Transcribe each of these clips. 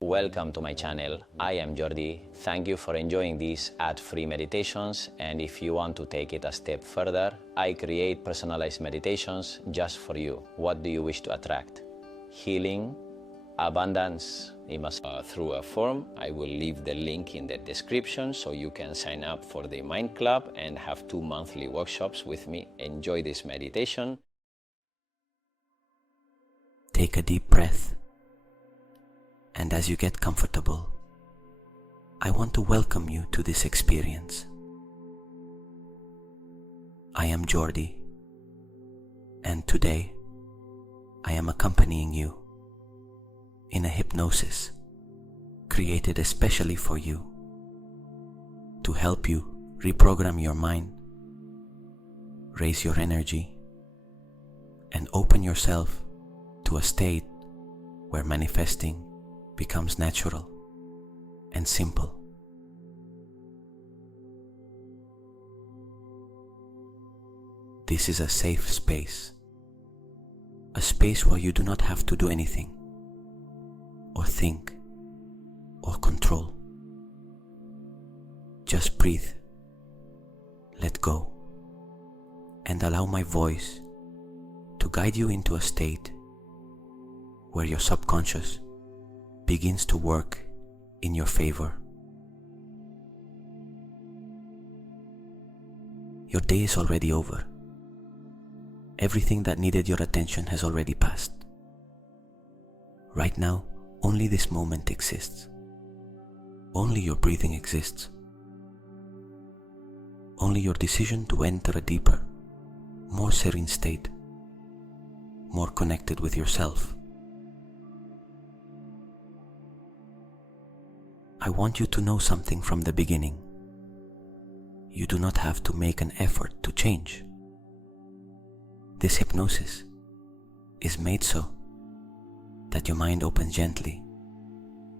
Welcome to my channel. I am Jordi. Thank you for enjoying these ad-free meditations, and if you want to take it a step further, I create personalized meditations just for you. What do you wish to attract? Healing, abundance, through a form. I will leave the link in the description so you can sign up for the Mind Club and have 2 monthly workshops with me. Enjoy this meditation. Take a deep breath. And as you get comfortable, I want to welcome you to this experience. I am Jordi, and today I am accompanying you in a hypnosis created especially for you to help you reprogram your mind, raise your energy, and open yourself to a state where manifesting becomes natural and simple. This is a safe space, a space where you do not have to do anything, or think, or control. Just breathe, let go, and allow my voice to guide you into a state where your subconscious begins to work in your favor. Your day is already over. Everything that needed your attention has already passed. Right now, only this moment exists. Only your breathing exists. Only your decision to enter a deeper, more serene state, more connected with yourself. I want you to know something from the beginning. You do not have to make an effort to change. This hypnosis is made so that your mind opens gently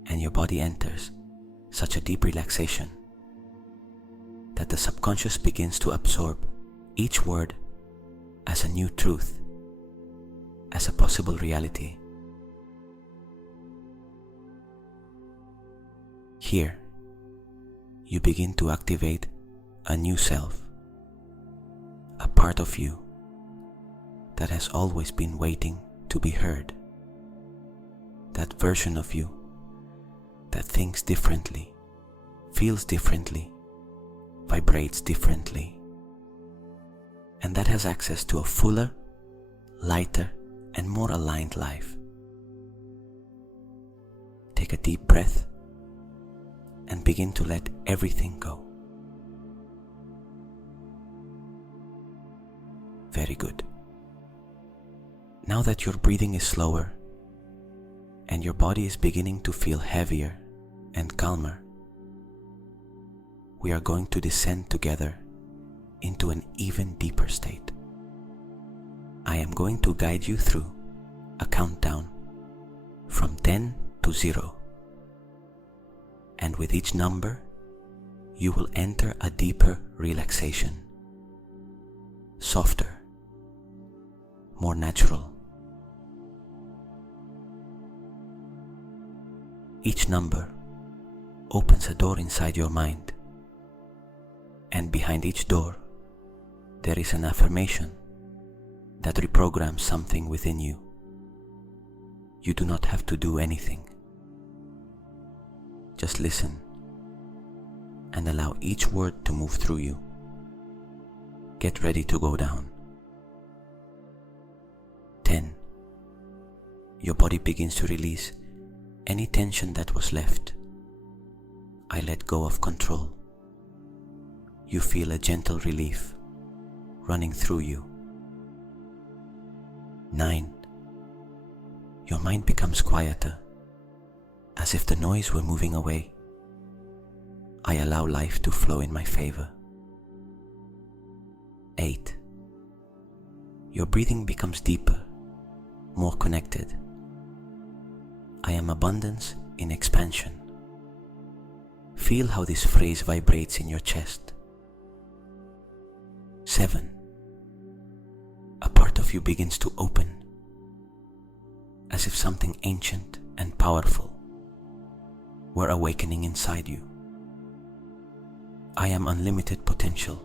and your body enters such a deep relaxation that the subconscious begins to absorb each word as a new truth, as a possible reality. Here, you begin to activate a new self, a part of you that has always been waiting to be heard, that version of you that thinks differently, feels differently, vibrates differently, and that has access to a fuller, lighter, and more aligned life. Take a deep breath and begin to let everything go. Very good. Now that your breathing is slower and your body is beginning to feel heavier and calmer, we are going to descend together into an even deeper state. I am going to guide you through a countdown from 10 to 0. And with each number, you will enter a deeper relaxation, softer, more natural. Each number opens a door inside your mind, and behind each door, there is an affirmation that reprograms something within you. You do not have to do anything. Just listen and allow each word to move through you. Get ready to go down. 10. Your body begins to release any tension that was left. I let go of control. You feel a gentle relief running through you. 9. Your mind becomes quieter, as if the noise were moving away. I allow life to flow in my favor. 8. Your breathing becomes deeper, more connected. I am abundance in expansion. Feel how this phrase vibrates in your chest. 7. A part of you begins to open, as if something ancient and powerful were awakening inside you. I am unlimited potential.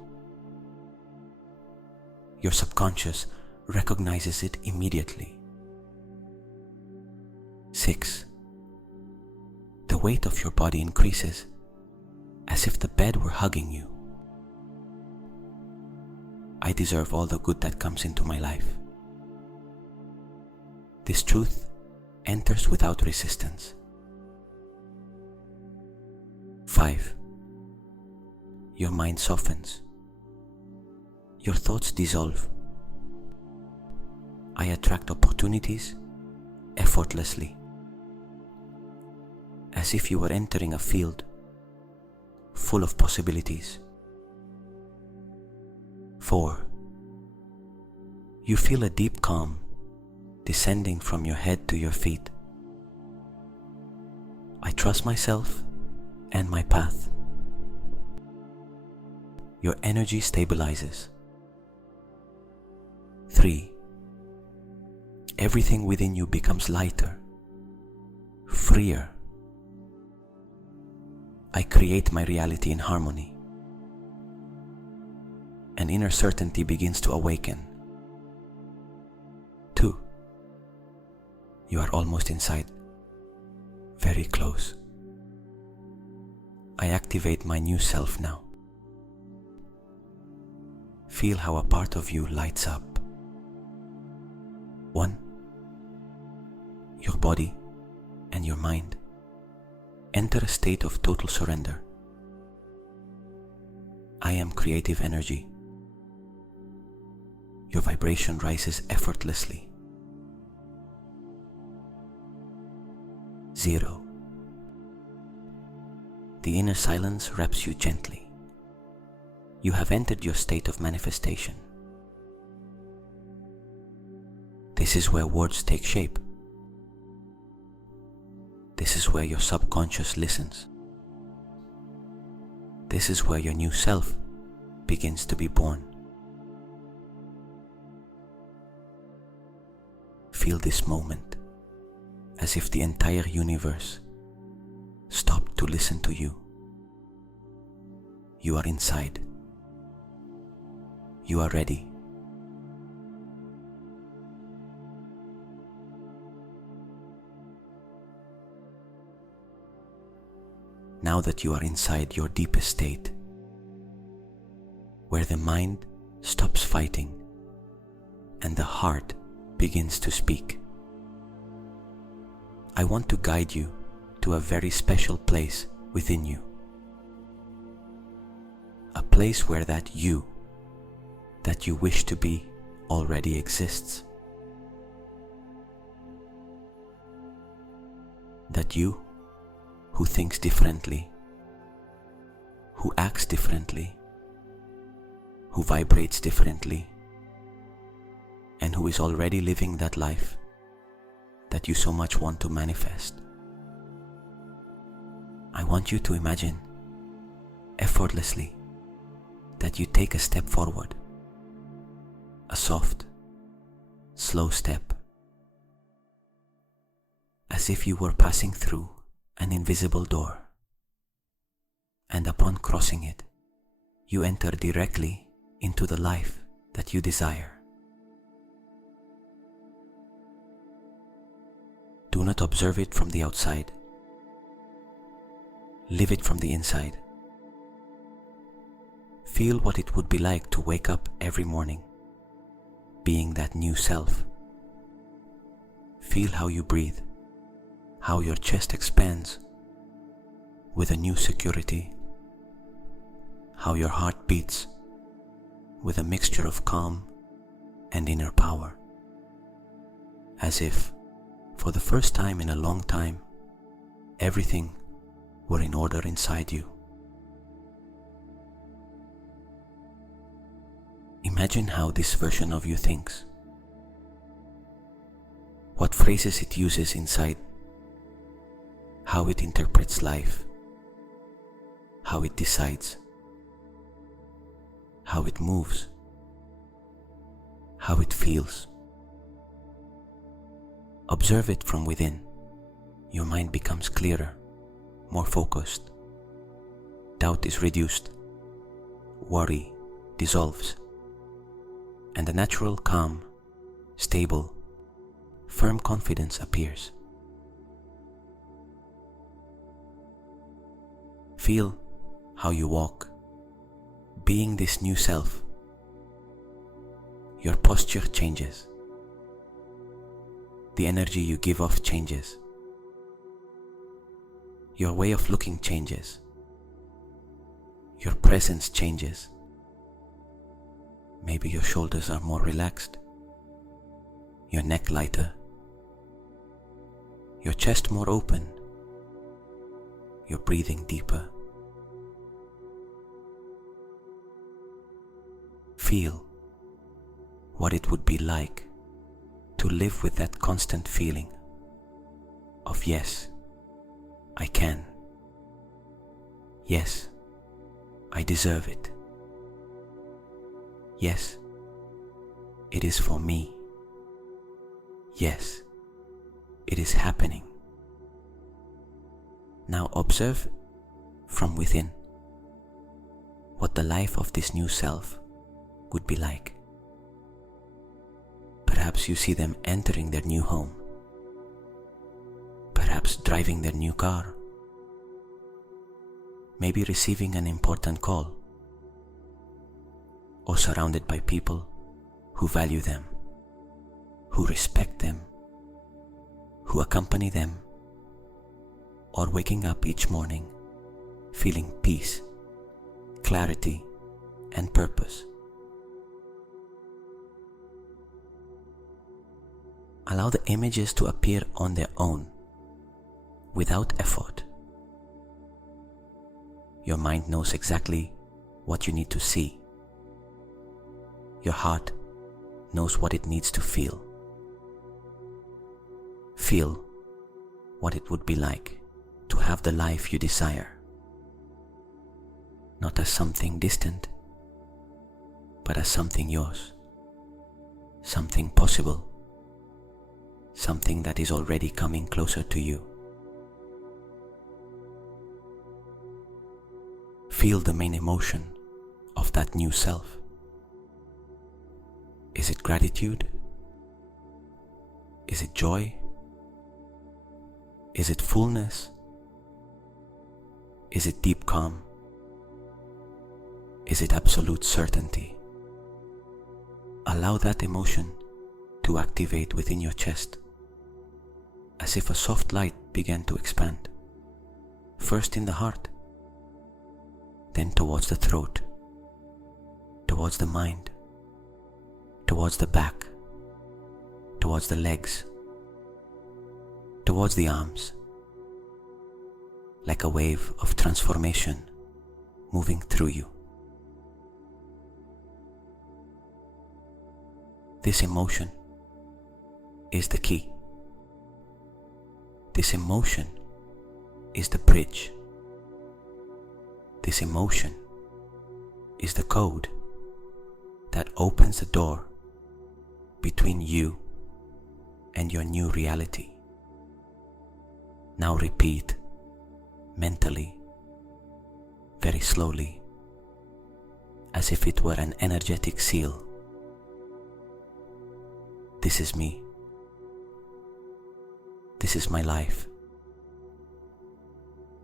Your subconscious recognizes it immediately. 6. The weight of your body increases as if the bed were hugging you. I deserve all the good that comes into my life. This truth enters without resistance. 5. Your mind softens. Your thoughts dissolve. I attract opportunities effortlessly, as if you were entering a field full of possibilities. 4. You feel a deep calm descending from your head to your feet. I trust myself and my path. Your energy stabilizes. 3. Everything within you becomes lighter, freer. I create my reality in harmony. An inner certainty begins to awaken. 2. You are almost inside, very close. I activate my new self now. Feel how a part of you lights up. 1. Your body and your mind enter a state of total surrender. I am creative energy. Your vibration rises effortlessly. 0. The inner silence wraps you gently. You have entered your state of manifestation. This is where words take shape. This is where your subconscious listens. This is where your new self begins to be born. Feel this moment as if the entire universe stopped to listen to you. You are inside. You are ready. Now that you are inside your deepest state, where the mind stops fighting and the heart begins to speak, I want to guide you to a very special place within you. A place where that you wish to be already exists. That you who thinks differently, who acts differently, who vibrates differently, and who is already living that life that you so much want to manifest. I want you to imagine effortlessly that you take a step forward, a soft, slow step, as if you were passing through an invisible door, and upon crossing it, you enter directly into the life that you desire. Do not observe it from the outside. Live it from the inside. Feel what it would be like to wake up every morning, being that new self. Feel how you breathe, how your chest expands with a new security, how your heart beats with a mixture of calm and inner power, as if, for the first time in a long time, everything were in order inside you. Imagine how this version of you thinks, what phrases it uses inside, how it interprets life, how it decides, how it moves, how it feels. Observe it from within. Your mind becomes clearer, more focused. Doubt is reduced. Worry dissolves. And a natural, calm, stable, firm confidence appears. Feel how you walk, being this new self. Your posture changes. The energy you give off changes. Your way of looking changes. Your presence changes. Maybe your shoulders are more relaxed, your neck lighter, your chest more open, your breathing deeper. Feel what it would be like to live with that constant feeling of yes, I can. Yes, I deserve it. Yes, it is for me. Yes, it is happening. Now observe from within what the life of this new self would be like. Perhaps you see them entering their new home. Perhaps driving their new car. Maybe receiving an important call. Or surrounded by people who value them, who respect them, who accompany them, or waking up each morning feeling peace, clarity, and purpose. Allow the images to appear on their own, without effort. Your mind knows exactly what you need to see. Your heart knows what it needs to feel. Feel what it would be like to have the life you desire. Not as something distant, but as something yours. Something possible. Something that is already coming closer to you. Feel the main emotion of that new self. Is it gratitude? Is it joy? Is it fullness? Is it deep calm? Is it absolute certainty? Allow that emotion to activate within your chest, as if a soft light began to expand, first in the heart, then towards the throat, towards the mind, towards the back, towards the legs, towards the arms, like a wave of transformation moving through you. This emotion is the key. This emotion is the bridge. This emotion is the code that opens the door between you and your new reality. Now repeat mentally, very slowly, as if it were an energetic seal. This is me. This is my life.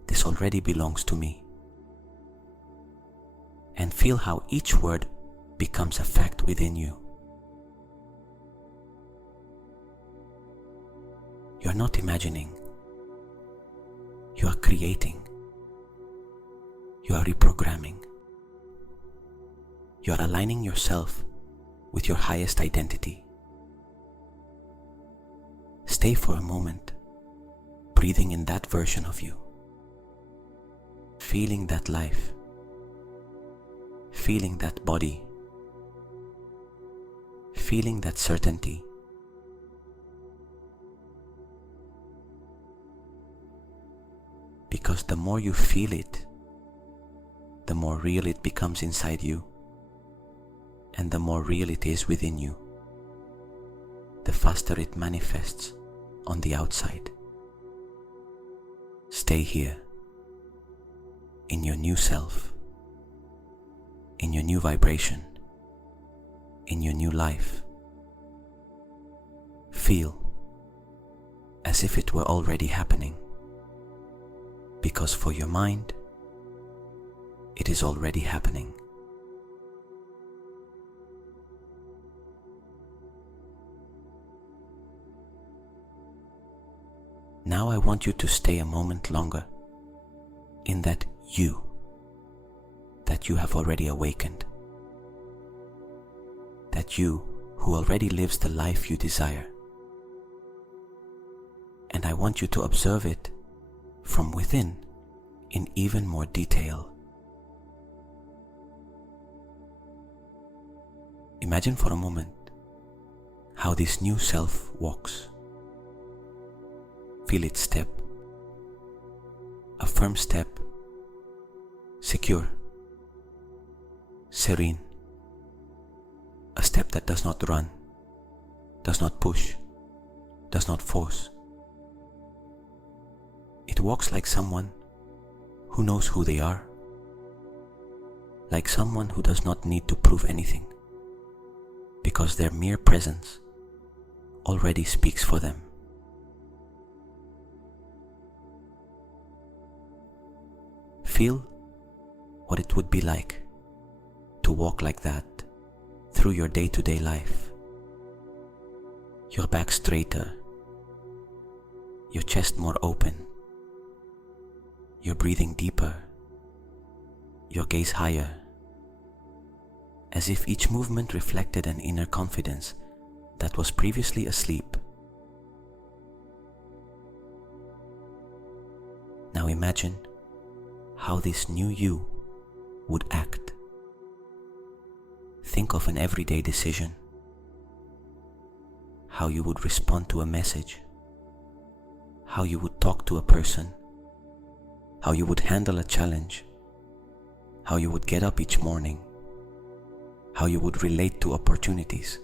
This already belongs to me. And feel how each word becomes a fact within you. You are not imagining. You are creating. You are reprogramming. You are aligning yourself with your highest identity. Stay for a moment, breathing in that version of you, feeling that life, feeling that body, feeling that certainty. Because the more you feel it, the more real it becomes inside you, and the more real it is within you, the faster it manifests on the outside. Stay here in your new self, in your new vibration, in your new life. Feel as if it were already happening, because for your mind, it is already happening. Now I want you to stay a moment longer in that you have already awakened, that you who already lives the life you desire. And I want you to observe it from within in even more detail. Imagine for a moment how this new self walks. Feel its step, a firm step, secure, serene, a step that does not run, does not push, does not force. It walks like someone who knows who they are, like someone who does not need to prove anything, because their mere presence already speaks for them. Feel what it would be like to walk like that through your day-to-day life. Your back straighter, your chest more open, your breathing deeper, your gaze higher, as if each movement reflected an inner confidence that was previously asleep. Now imagine how this new you would act. Think of an everyday decision, how you would respond to a message, how you would talk to a person, how you would handle a challenge, how you would get up each morning, how you would relate to opportunities.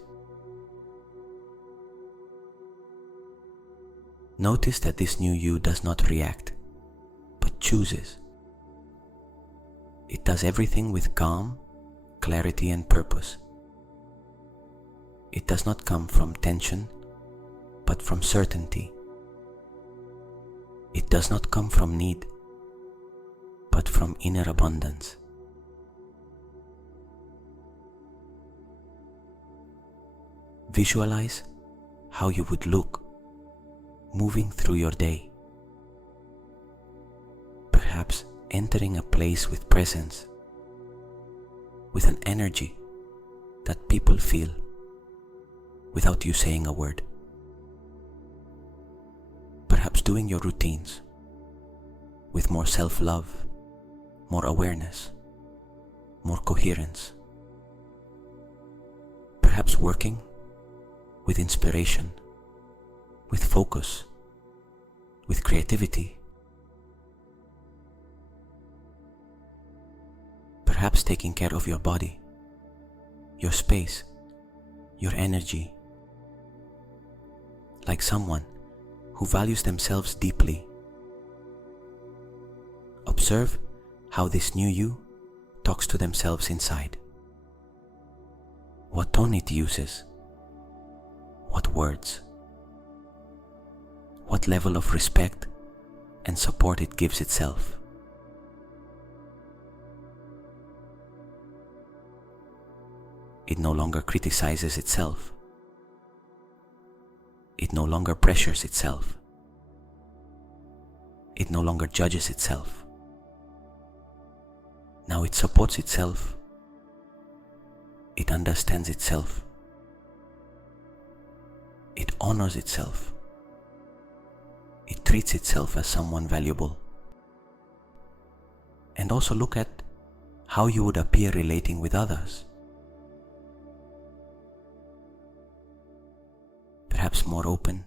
Notice that this new you does not react, but chooses. It does everything with calm, clarity, and purpose. It does not come from tension, but from certainty. It does not come from need, but from inner abundance. Visualize how you would look moving through your day. Perhaps entering a place with presence, with an energy that people feel without you saying a word. Perhaps doing your routines with more self-love, more awareness, more coherence. Perhaps working with inspiration, with focus, with creativity. Perhaps taking care of your body, your space, your energy, like someone who values themselves deeply. Observe how this new you talks to themselves inside. What tone it uses, what words, what level of respect and support it gives itself. It no longer criticizes itself. It no longer pressures itself. It no longer judges itself. Now it supports itself. It understands itself. It honors itself. It treats itself as someone valuable. And also look at how you would appear relating with others. Perhaps more open,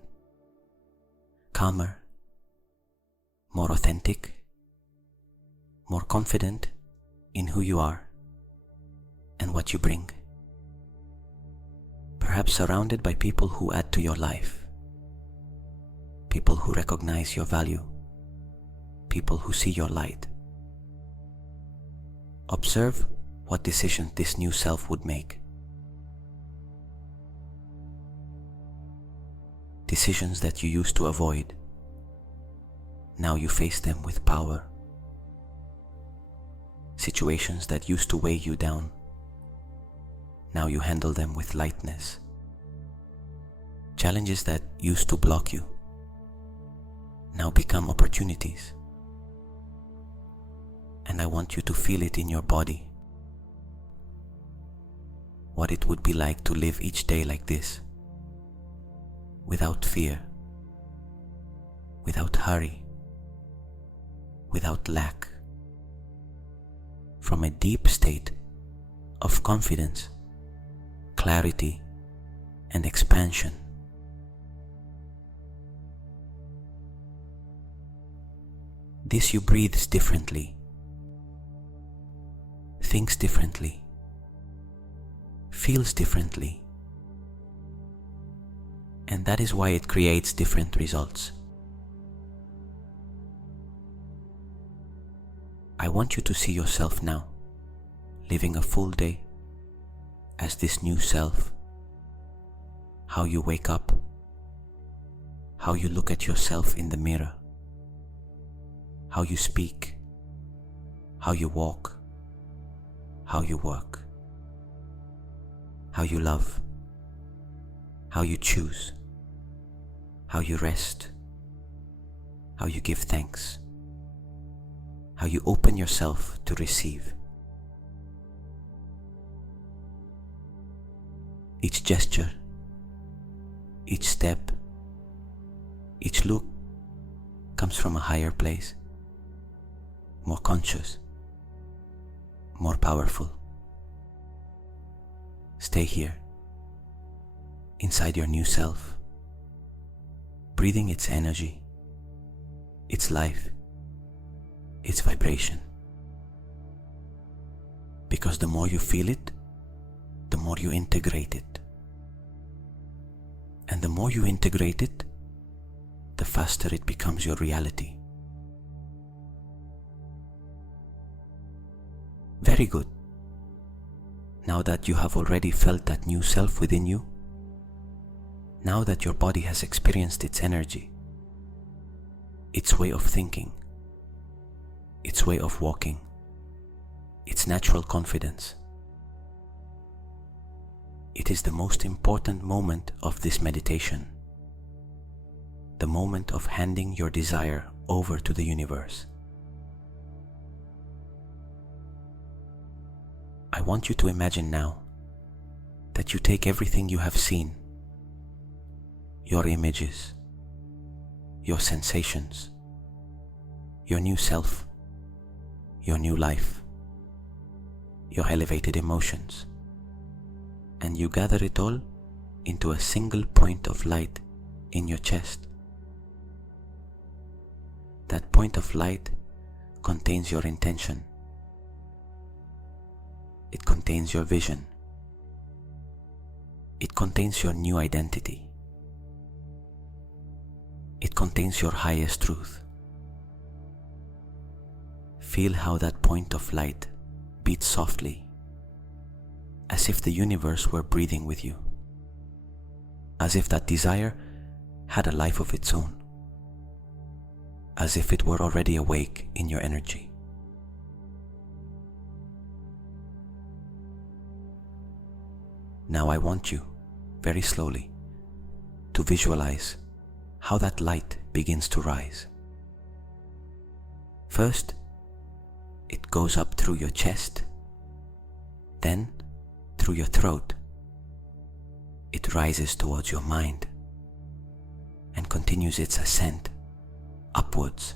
calmer, more authentic, more confident in who you are and what you bring. Perhaps surrounded by people who add to your life, people who recognize your value, people who see your light. Observe what decisions this new self would make. Decisions that you used to avoid, now you face them with power. Situations that used to weigh you down, now you handle them with lightness. Challenges that used to block you, now become opportunities. And I want you to feel it in your body, what it would be like to live each day like this, without fear, without hurry, without lack, from a deep state of confidence, clarity, and expansion. This you breathes differently, thinks differently, feels differently, and that is why it creates different results. I want you to see yourself now, living a full day as this new self, how you wake up, how you look at yourself in the mirror, how you speak, how you walk, how you work, how you love, how you choose, how you rest, how you give thanks, how you open yourself to receive. Each gesture, each step, each look comes from a higher place, more conscious, more powerful. Stay here, inside your new self, breathing its energy, its life, its vibration. Because the more you feel it, the more you integrate it. And the more you integrate it, the faster it becomes your reality. Very good. Now that you have already felt that new self within you, now that your body has experienced its energy, its way of thinking, its way of walking, its natural confidence, it is the most important moment of this meditation, the moment of handing your desire over to the universe. I want you to imagine now that you take everything you have seen, your images, your sensations, your new self, your new life, your elevated emotions, and you gather it all into a single point of light in your chest. That point of light contains your intention. It contains your vision. It contains your new identity. It contains your highest truth. Feel how that point of light beats softly, as if the universe were breathing with you, as if that desire had a life of its own, as if it were already awake in your energy. Now I want you, very slowly, to visualize how that light begins to rise. First, it goes up through your chest, then through your throat. It rises towards your mind and continues its ascent upwards,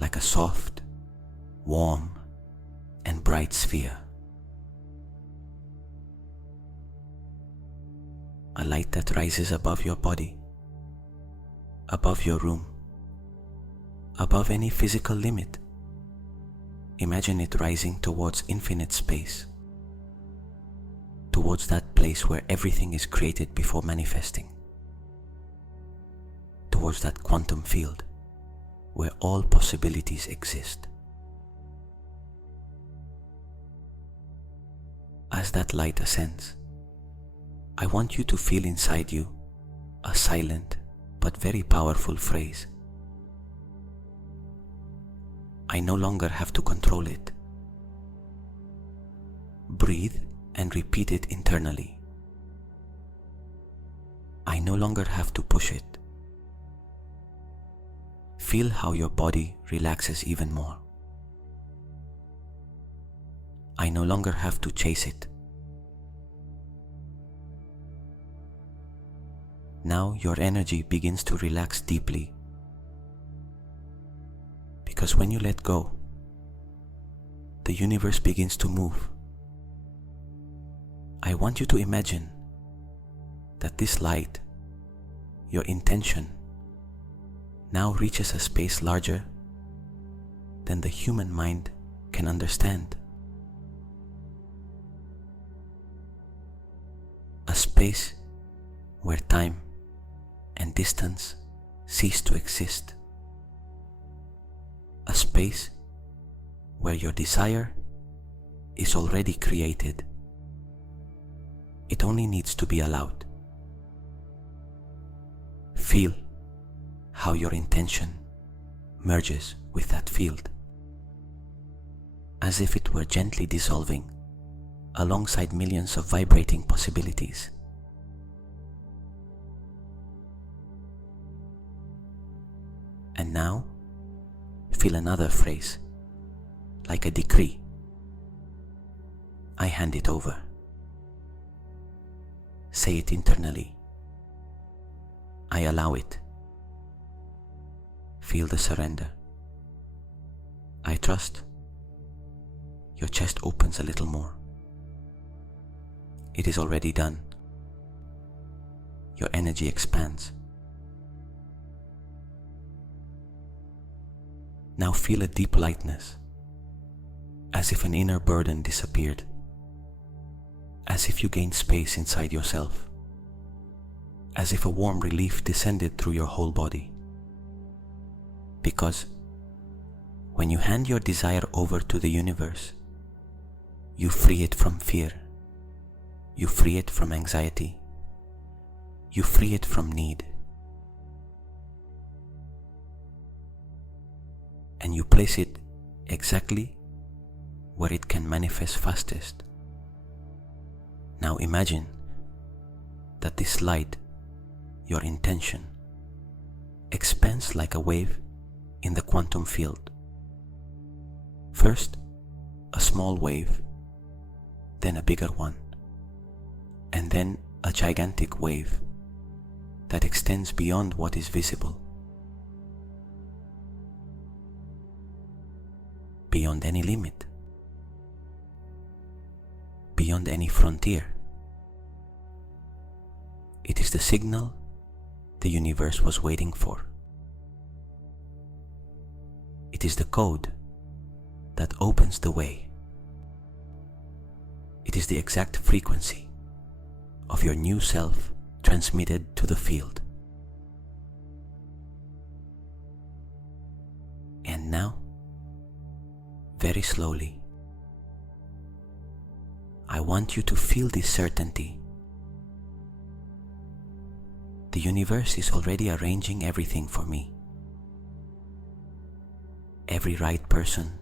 like a soft, warm, and bright sphere. A light that rises above your body, above your room, above any physical limit. Imagine it rising towards infinite space, towards that place where everything is created before manifesting, towards that quantum field where all possibilities exist. as that light ascends, I want you to feel inside you a silent but very powerful phrase. I no longer have to control it. Breathe and repeat it internally. I no longer have to push it. Feel how your body relaxes even more. I no longer have to chase it. Now your energy begins to relax deeply, because when you let go, the universe begins to move. I want you to imagine that this light, your intention, now reaches a space larger than the human mind can understand. A space where time and distance cease to exist. A space where your desire is already created. It only needs to be allowed. Feel how your intention merges with that field, as if it were gently dissolving alongside millions of vibrating possibilities. And now, feel another phrase, like a decree. I hand it over. Say it internally. I allow it. Feel the surrender. I trust. Your chest opens a little more. It is already done. Your energy expands. Now feel a deep lightness, as if an inner burden disappeared, as if you gained space inside yourself, as if a warm relief descended through your whole body. Because when you hand your desire over to the universe, you free it from fear, you free it from anxiety, you free it from need. And you place it exactly where it can manifest fastest. Now imagine that this light, your intention, expands like a wave in the quantum field. First, a small wave, then a bigger one, and then a gigantic wave that extends beyond what is visible, beyond any limit, beyond any frontier. It is the signal the universe was waiting for. It is the code that opens the way. It is the exact frequency of your new self transmitted to the field. And now, very slowly, I want you to feel this certainty. The universe is already arranging everything for me. Every right person,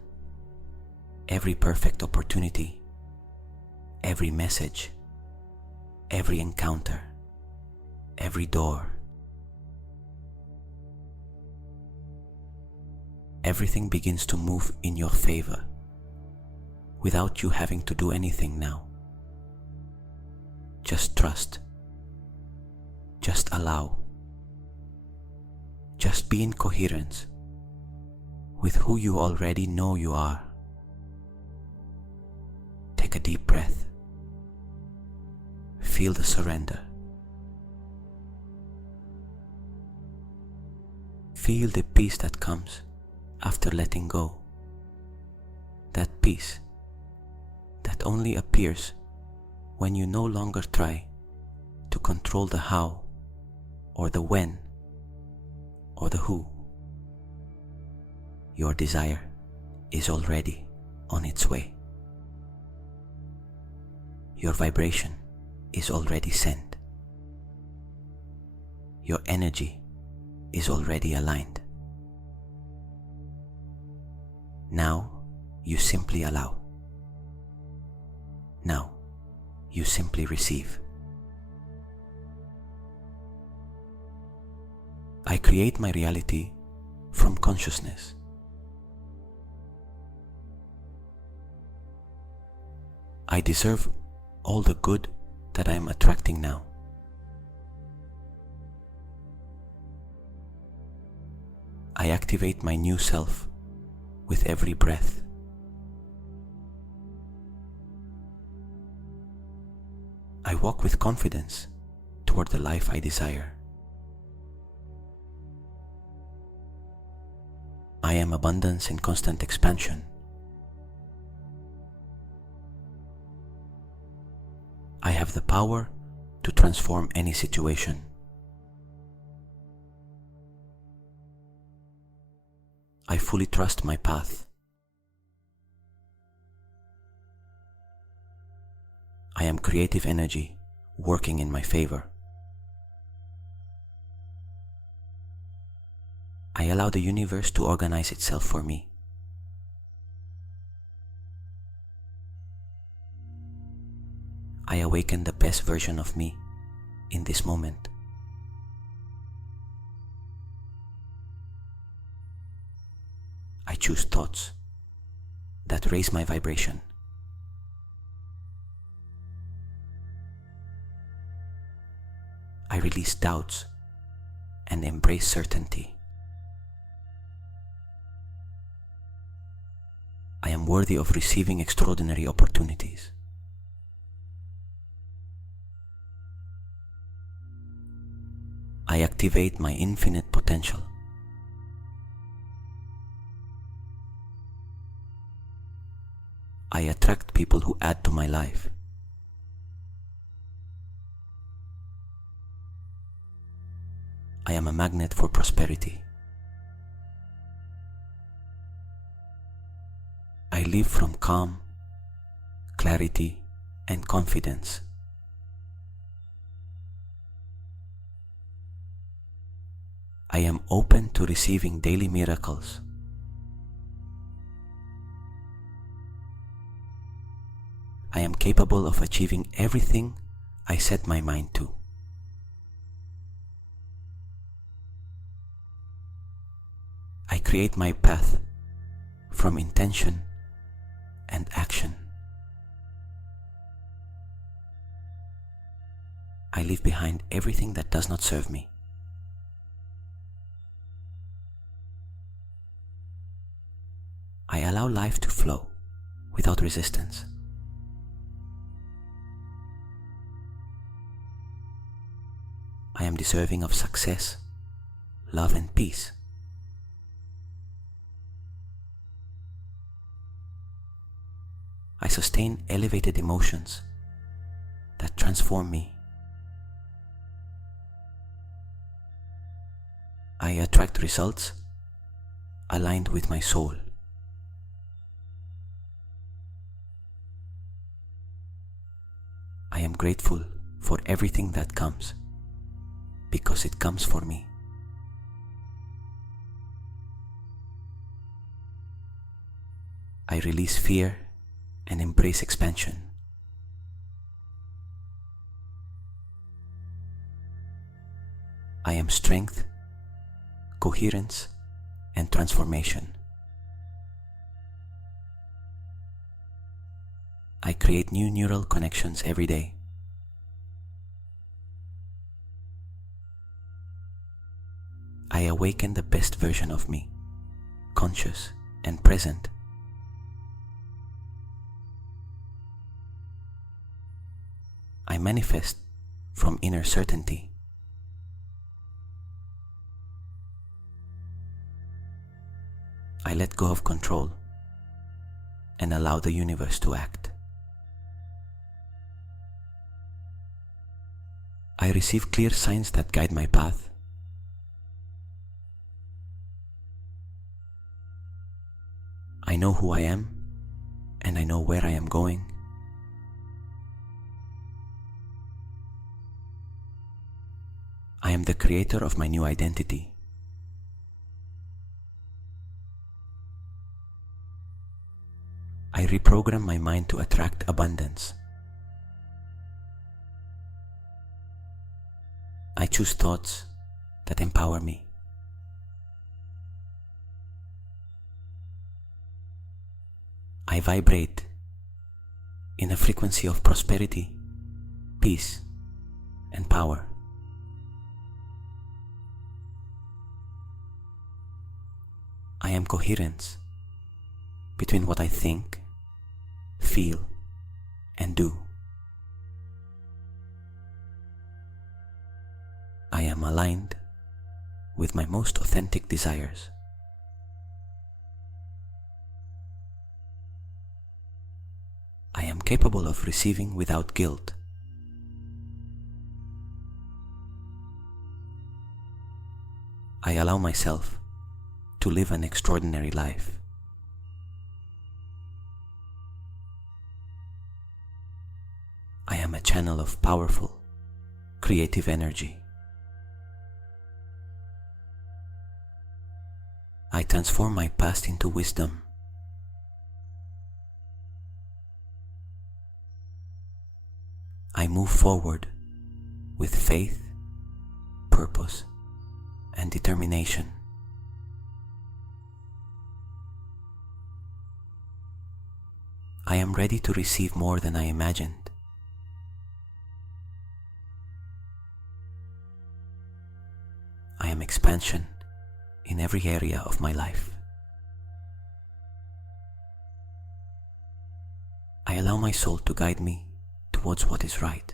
every perfect opportunity, every message, every encounter, every door. Everything begins to move in your favor without you having to do anything now. Just trust. Just allow. Just be in coherence with who you already know you are. Take a deep breath. Feel the surrender. Feel the peace that comes after letting go. That peace that only appears when you no longer try to control the how or the when or the who. Your desire is already on its way. Your vibration is already sent. Your energy is already aligned. Now you simply allow. Now you simply receive. I create my reality from consciousness. I deserve all the good that I am attracting now. I activate my new self with every breath. I walk with confidence toward the life I desire. I am abundance in constant expansion. I have the power to transform any situation. I fully trust my path. I am creative energy working in my favor. I allow the universe to organize itself for me. I awaken the best version of me in this moment. I choose thoughts that raise my vibration. I release doubts and embrace certainty. I am worthy of receiving extraordinary opportunities. I activate my infinite potential. I attract people who add to my life. I am a magnet for prosperity. I live from calm, clarity, and confidence. I am open to receiving daily miracles. I am capable of achieving everything I set my mind to. I create my path from intention and action. I leave behind everything that does not serve me. I allow life to flow without resistance. I am deserving of success, love, and peace. I sustain elevated emotions that transform me. I attract results aligned with my soul. I am grateful for everything that comes because it comes for me. I release fear and embrace expansion. I am strength, coherence, and transformation. I create new neural connections every day. I awaken the best version of me, conscious and present. I manifest from inner certainty. I let go of control and allow the universe to act. I receive clear signs that guide my path. I know who I am and I know where I am going. am the creator of my new identity. I reprogram my mind to attract abundance. I choose thoughts that empower me. I vibrate in a frequency of prosperity, peace, and power. I am coherence between what I think, feel, and do. I am aligned with my most authentic desires. I am capable of receiving without guilt. I allow myself to live an extraordinary life. I am a channel of powerful, creative energy. I transform my past into wisdom. I move forward with faith, purpose, and determination. I am ready to receive more than I imagined. I am expansion in every area of my life. I allow my soul to guide me towards what is right.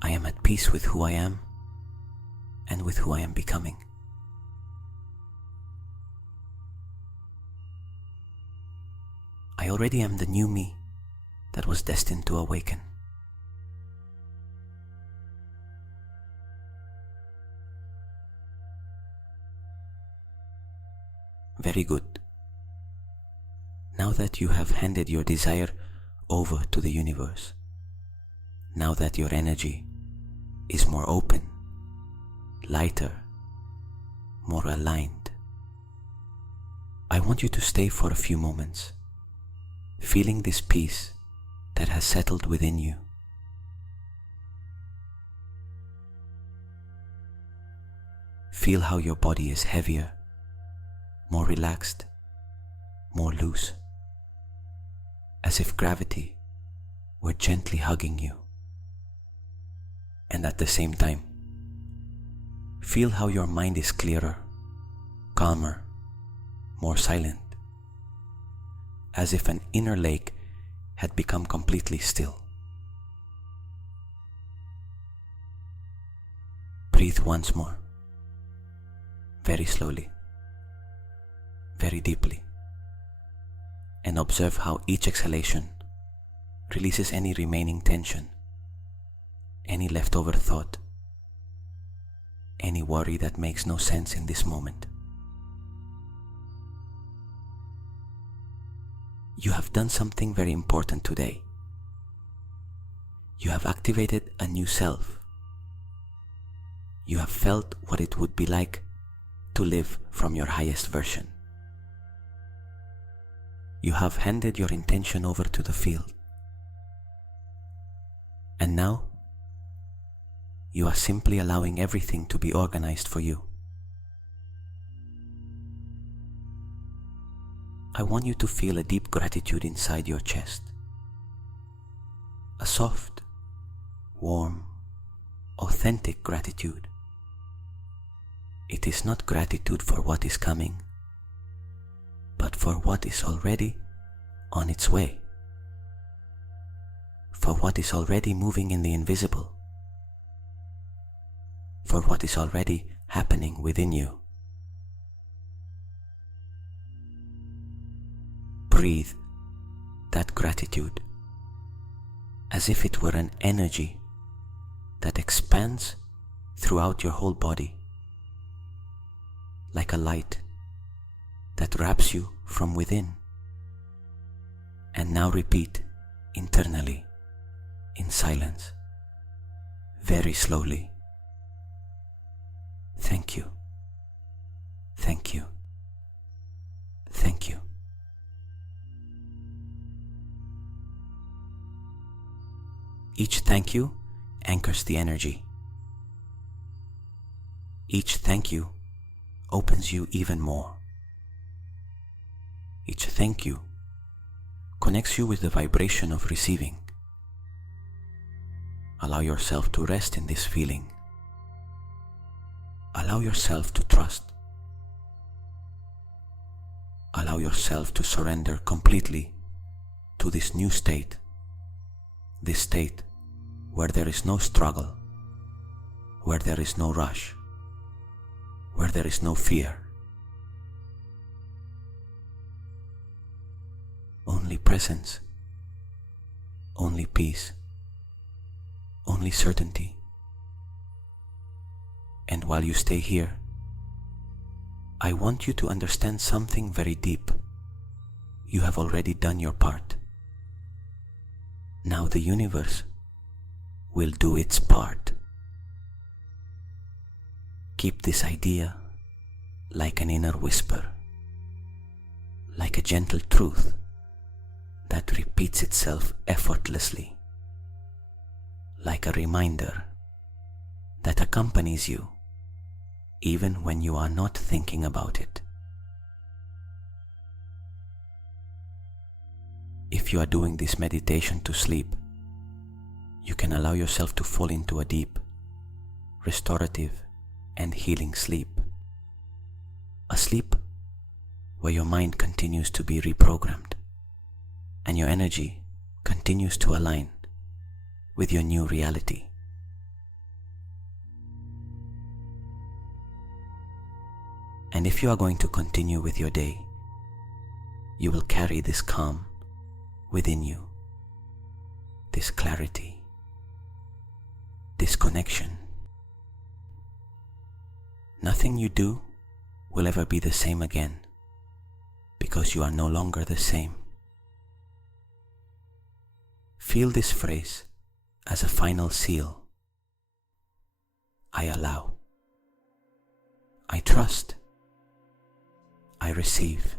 I am at peace with who I am and with who I am becoming. I already am the new me that was destined to awaken. Very good. Now that you have handed your desire over to the universe, now that your energy is more open, lighter, more aligned, I want you to stay for a few moments, feeling this peace that has settled within you. Feel how your body is heavier, more relaxed, more loose, as if gravity were gently hugging you. And at the same time, feel how your mind is clearer, calmer, more silent, as if an inner lake had become completely still. Breathe once more, very slowly, very deeply, and observe how each exhalation releases any remaining tension, any leftover thought, any worry that makes no sense in this moment. You have done something very important today. You have activated a new self. You have felt what it would be like to live from your highest version. You have handed your intention over to the field. And now, you are simply allowing everything to be organized for you. I want you to feel a deep gratitude inside your chest. A soft, warm, authentic gratitude. It is not gratitude for what is coming, but for what is already on its way. For what is already moving in the invisible. For what is already happening within you. Breathe that gratitude as if it were an energy that expands throughout your whole body, like a light that wraps you from within. And now repeat internally, in silence, very slowly. Thank you. Thank you. Thank you. Each thank you anchors the energy. Each thank you opens you even more. Each thank you connects you with the vibration of receiving. Allow yourself to rest in this feeling. Allow yourself to trust. Allow yourself to surrender completely to this new state, this state where there is no struggle, where there is no rush, where there is no fear. Only presence, only peace, only certainty. And while you stay here, I want you to understand something very deep. You have already done your part. Now the universe will do its part. Keep this idea like an inner whisper, like a gentle truth that repeats itself effortlessly, like a reminder that accompanies you even when you are not thinking about it. If you are doing this meditation to sleep, you can allow yourself to fall into a deep, restorative, and healing sleep. A sleep where your mind continues to be reprogrammed and your energy continues to align with your new reality. And if you are going to continue with your day, you will carry this calm within you, this clarity, this connection. Nothing you do will ever be the same again, because you are no longer the same. Feel this phrase as a final seal. I allow. I trust. I receive.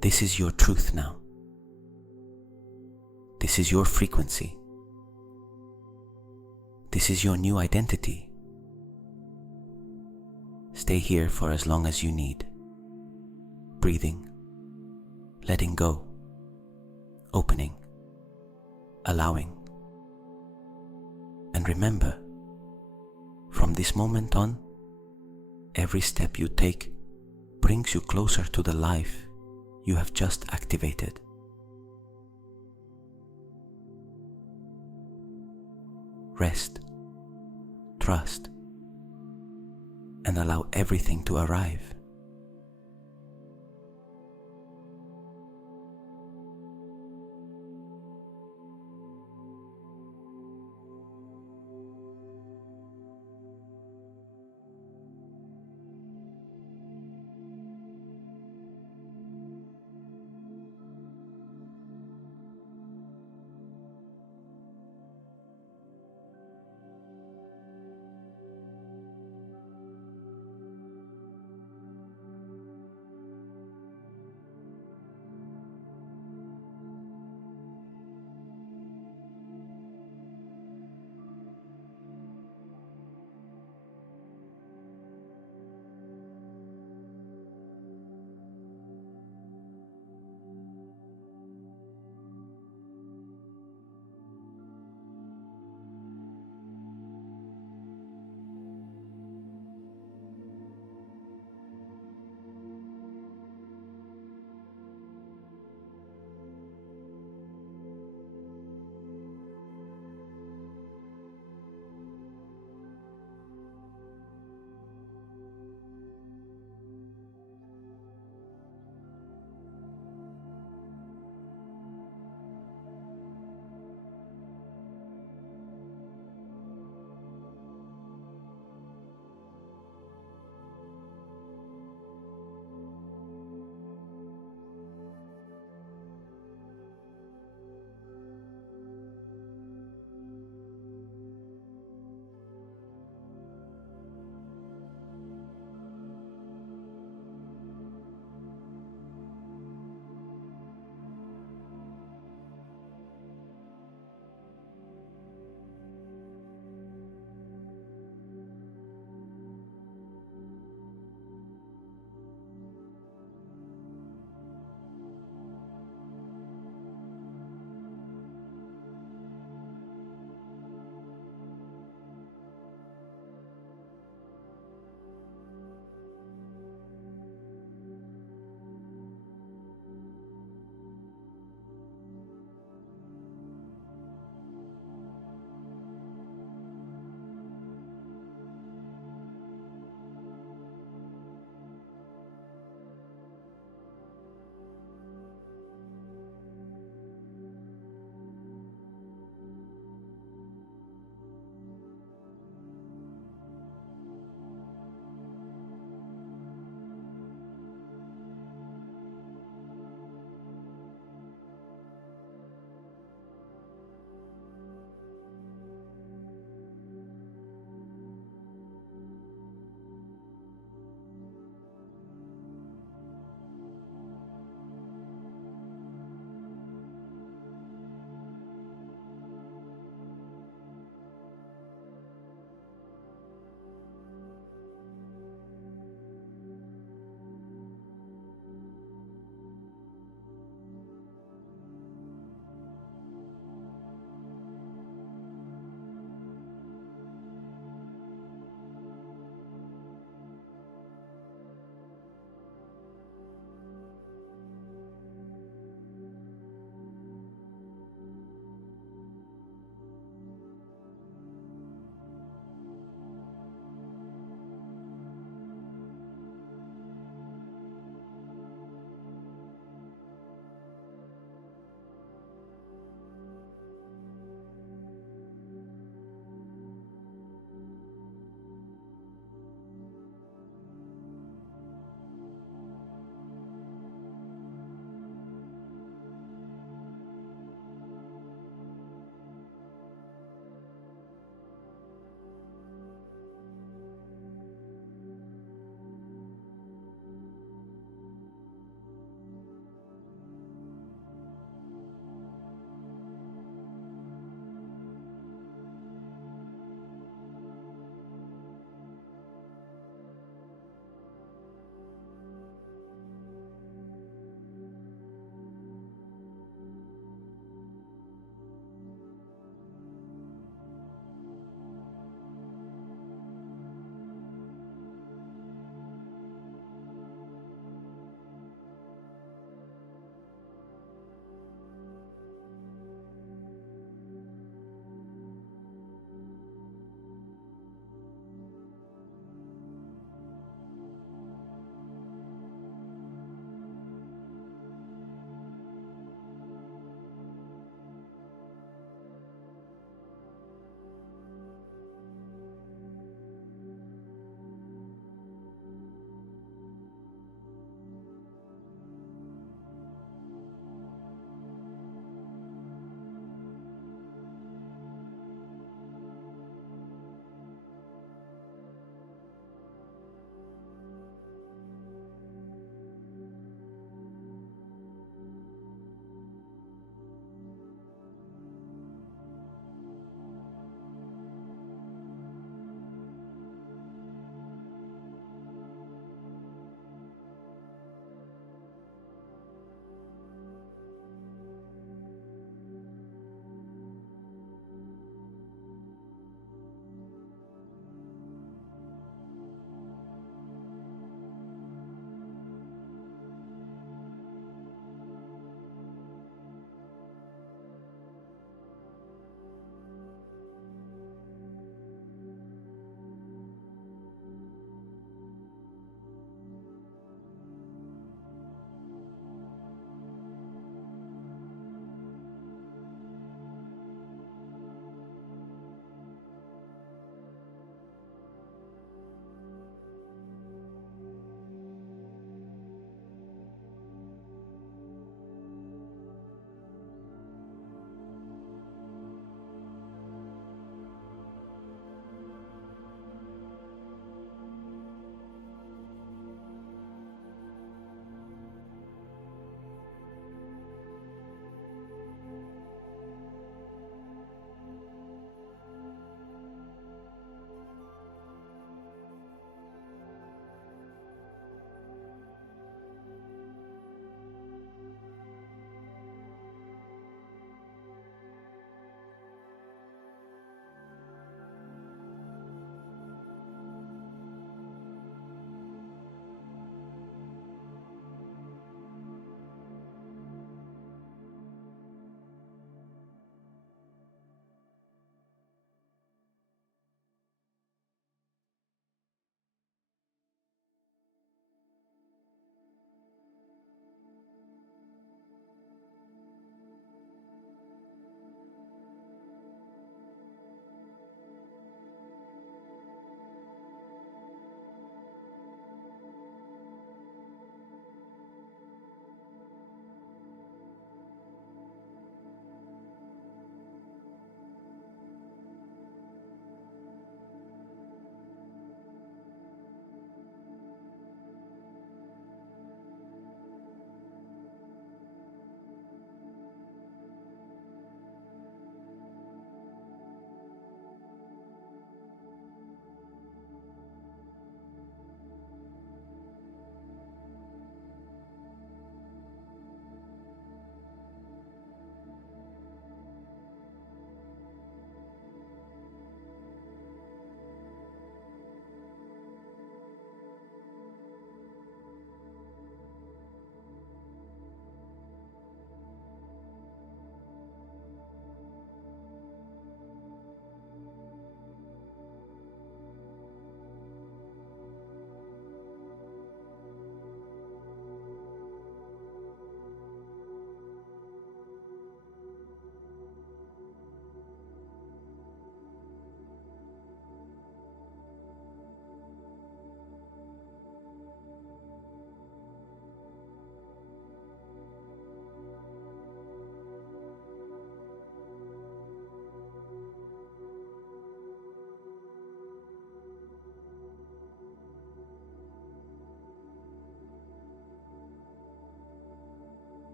This is your truth now. This is your frequency. This is your new identity. Stay here for as long as you need. Breathing, letting go, opening, allowing. And remember, from this moment on, every step you take brings you closer to the life you have just activated. Rest, trust, and allow everything to arrive.